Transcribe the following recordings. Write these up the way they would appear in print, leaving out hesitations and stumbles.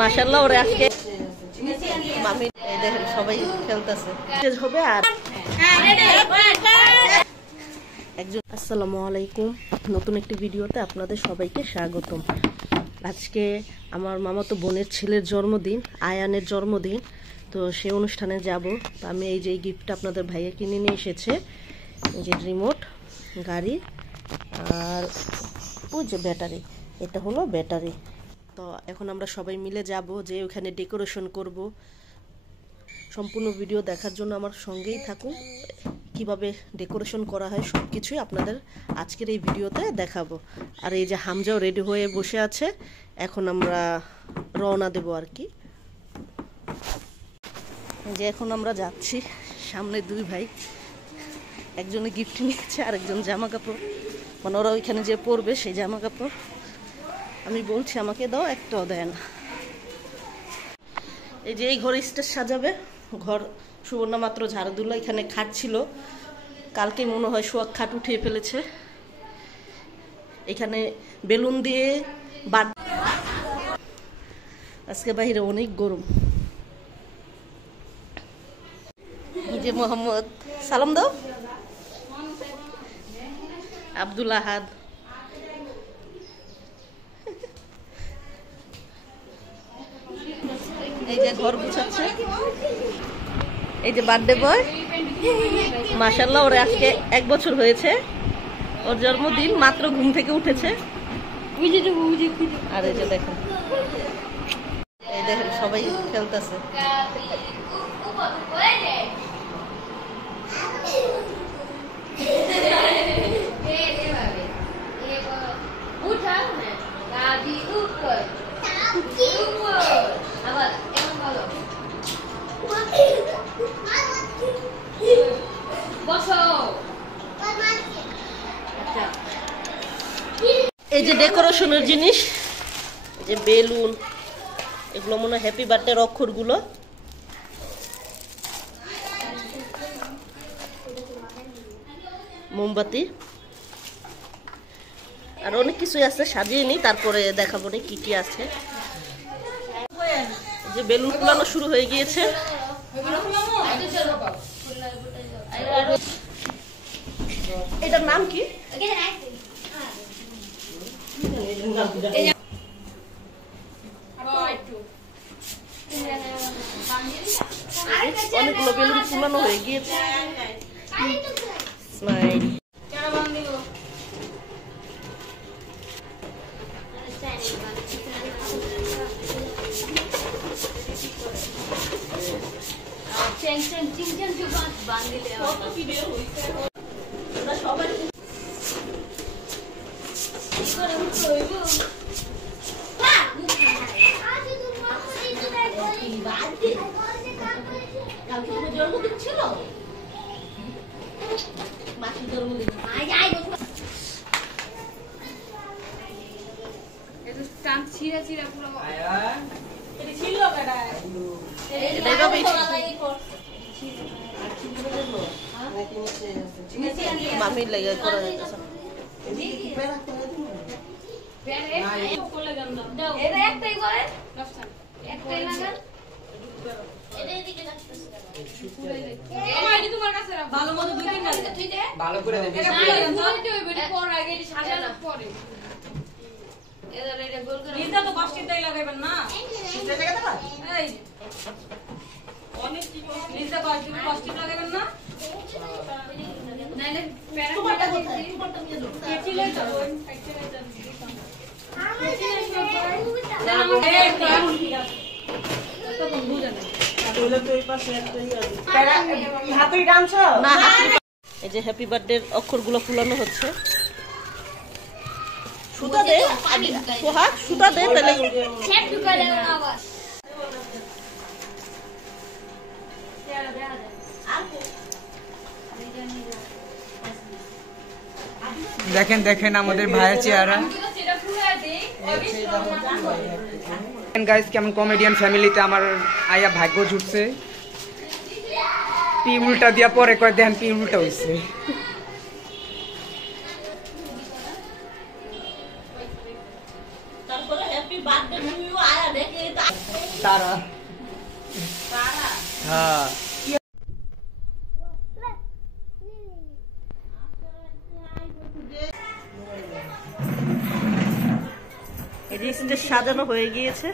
মাশাআল্লাহ ওরে আজকে মামি দেখেন সবাই খেলতেছে হবে। আর একজন আসসালামু আলাইকুম, নতুন একটি ভিডিওতে আপনাদের সবাইকে স্বাগতম। আজকে আমার মামাতো বোনের ছেলের জন্মদিন, আয়ানের জন্মদিন, তো সে অনুষ্ঠানে যাব। তো আমি এই যে গিফটটা আপনাদের ভাইয়া কিনে নিয়ে এসেছে, এই যে রিমোট গাড়ি আর ওই যে ব্যাটারি, এটা হলো ব্যাটারি। তো এখন আমরা সবাই মিলে যাব, যে ওখানে ডেকোরেশন করব। সম্পূর্ণ ভিডিও দেখার জন্য আমার সঙ্গেই থাকুন, কিভাবে ডেকোরেশন করা হয় সব কিছুই আপনাদের আজকের এই ভিডিওতে দেখাবো। আর এই যে হামজাও রেডি হয়ে বসে আছে, এখন আমরা রওনা দেব আর কি। যে এখন আমরা যাচ্ছি, সামনে দুই ভাই, একজনে গিফট নিয়েছে আর একজন জামা কাপড়, মানে ওরা ওইখানে যে পরবে সেই জামা কাপড়। আমি বলছি আমাকে দাও, একটাও দেয় না। এই যে এই ঘর স্টেজ সাজাবে, ঘর সুবর্ণা মাত্র ঝাড়ু দিল। এখানে খাট ছিল, কালকে মনে হয় সোয়াক খাট উঠিয়ে ফেলেছে। এখানে বেলুন দিয়ে আজকে বাইরে অনেক গরম। এই যে মোহাম্মদ, সালাম দাও। আব্দুল আহাদ, এই যে ঘর গুছাচ্ছে। এই যে বার্থডে বয়, মাশাআল্লাহ ওরে আজকে 1 বছর হয়েছে, ওর জন্মদিন, মাত্র ঘুম থেকে উঠেছে। আর এই যে দেখেন, এই দেখেন সবাই খেলতেছে। এই যে ডেকোরেশনের জিনিস, এই যে বেলুন, এগুলো মনে হয় হ্যাপি বার্থডে অক্ষরগুলো। মোমবাতি আর অনেক কিছুই আছে, সাজিয়ে নি, তারপরে দেখাবো না কি কি আছে। যে বেলুন ফুলানো শুরু হয়ে গিয়েছে। এটার নাম কি? অনেকগুলো বেলুন ফুলানো হয়ে গিয়েছে। স্মাইল। জন্মদিন ছিল, মাসির জন্মদিন। মামির লাগে করা যাইতেছে। ভালো করে এই যে হ্যাপি বার্থডে অক্ষরগুলো ফুলানো হচ্ছে। সুতা দে, সোহাগ সুতা দে, তাহলে দেখেন দেখেন আমাদের ভাইয়ের চেহারা। গাইস, কেমন কমেডিয়ান ফ্যামিলিতে আমার আয়া ভাগ্য জুটছে। পি উল্টা দিয়া পরে কয় দেখেন পি উল্টা হইছে। তারপরে তারা হ্যাঁ স্টেজ সাজানো হয়ে গিয়েছে।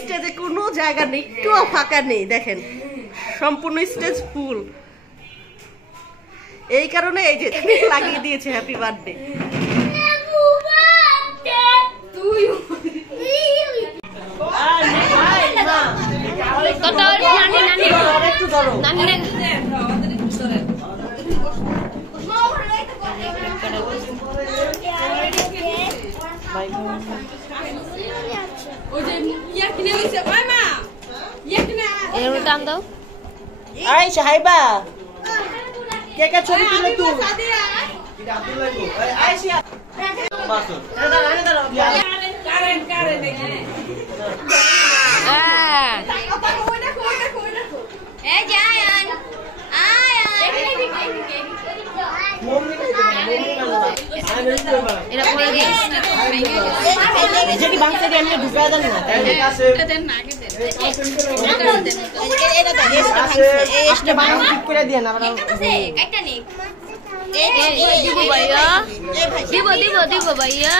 স্টেজে কোনো জায়গা নেই, একটুও ফাঁকা নেই, দেখেন সম্পূর্ণ স্টেজ ফুল। এই কারণে এই যে লাগিয়ে দিয়েছে হ্যাপি বার্থডে। টান দাও। আয়শা হাইবা কে কে ছবি তুলে তুই দিব ভাইয়া।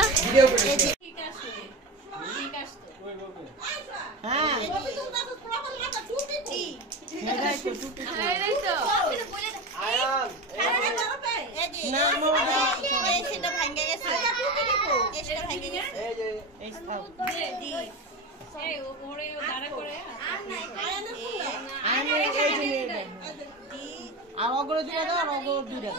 আর অগ্র দিয়ে দাও, আর অগ্র দিয়ে দাও।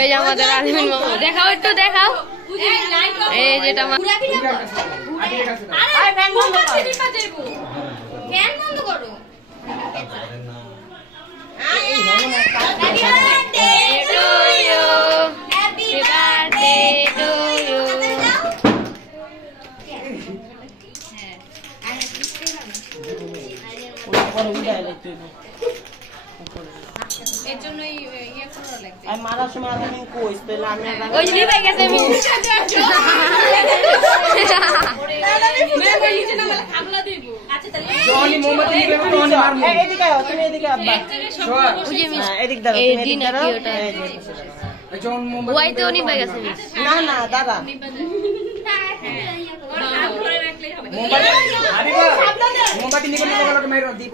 এই যে আমাদের আলমিন মামা, দেখাও একটু দেখাও। এই যেটা মারার সময় আমি কইস তাহলে আমি ওই যে ভাই গেছে আমি জনি মোমবাতি নিবে জনি মারমু এদিকে আও, তুমি এদিকে আব্বা এদিক দাঁড়াও, তুমি এদিক দাঁড়াও। জন মোমবাতি ওই তো উনি ভাই গেছে না না দাদা মোমবাতি আরিবা মোমবাতি নিবে নিবে বলতে মাইরো দিব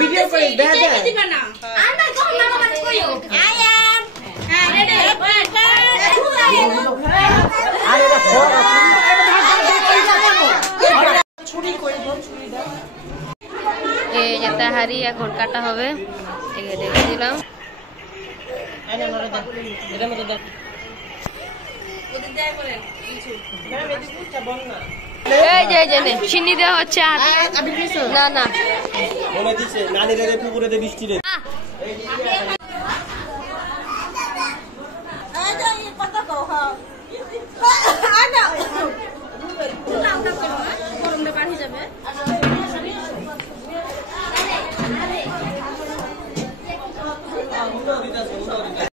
ভিডিও করে দেখা যায় এই যে তাহারি এখন কাটা হবে, ঢেকে দিলাম। এই যে চিনি দেওয়া হচ্ছে না না পুকুরে বৃষ্টি